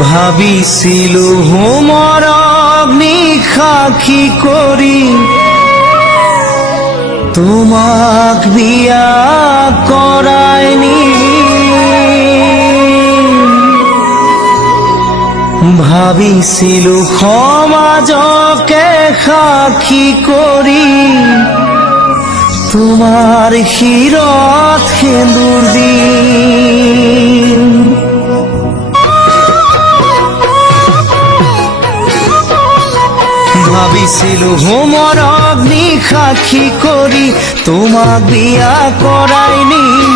ভাবিছিলো মৰম নিশাখী কৰি তোমাক বিয়া কৰাই নি ভাবিছিলো সমাজকে সাক্ষী কৰি তোমাৰ শিৰত সেন্দুৰ দিম ভাবিছিলো মৰম নিশাখী কৰি তোমাক বিয়া কৰাই নিম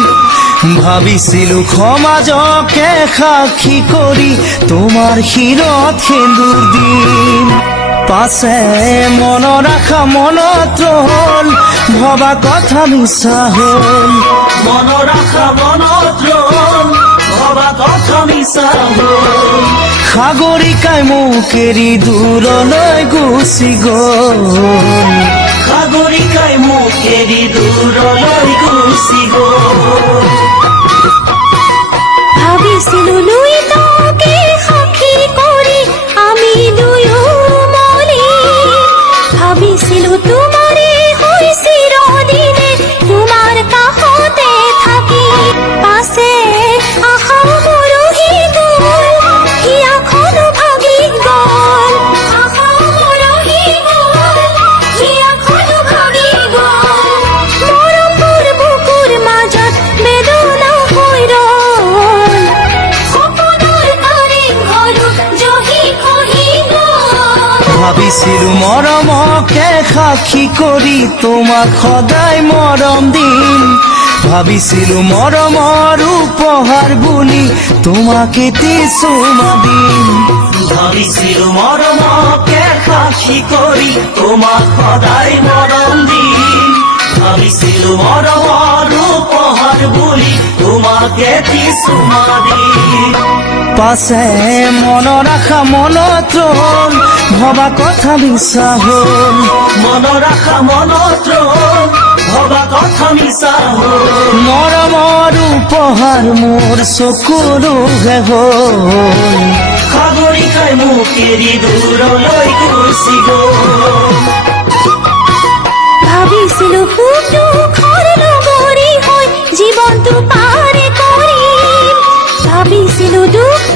ভাবিছিলো সমাজকে সাক্ষী কৰি তোমাৰ শিৰত সেন্দুৰ দিম পাছে মনত ৰাখা মনত ৰল ভবা কথা মিছা হ'ল মনত ৰাখা মনত ৰল ভবা কথা মিছা হ'ল সাগৰিকাই মোক এৰি দূৰলৈ গুচি গ'ল সাগৰিকাই মোক এৰি দূৰলৈ গুচি গ'ল ভাবিছিলো দুইটাকে সাক্ষী কৰি আমি দুয়ো মলি ভাবিছিলো তোমাৰে হৈ চিৰদিনে তোমাৰ কাষতে থাকি পাছে আশা মৰহি গ'ল হিয়াখনো ভাগি গ'ল আশা মৰহি গ'ল হিয়াখনো ভাগি গ'ল মৰমবোৰ বুকুৰ মাজত বেদনা হৈ ৰ'ল সপোনৰ তাৰে ঘৰত জহি খহি গ'ল ভাবিছিলো মৰমকে সাক্ষী কৰি তোমাক সদায় মৰম দিম ভাবিছিলো মৰমৰ উপহাৰ বুলি তোমাক এটি চুমা দিম ভাবিছিলো মৰমকে সাক্ষী কৰি তোমাক সদায় মৰম দিম ভাবিছিলো মৰমৰ উপহাৰ বুলি তোমাক এটি চুমা দিম পাছে মনত ৰাখা মনত ৰল ভবা কথা মিছা হ'ল মনত ৰাখা মনত ৰল ভবা কথা মিছা হ'ল মৰমৰ উপহাৰ মোৰ চকুৰোহে হ'ল সাগৰিকাই মোক এৰি দূৰলৈ গুচি গ'ল ভাবিছিলো সুখ দুখৰ লগৰী হৈ জীৱনটো পাৰ কৰিম ভাবিছিলো দুখ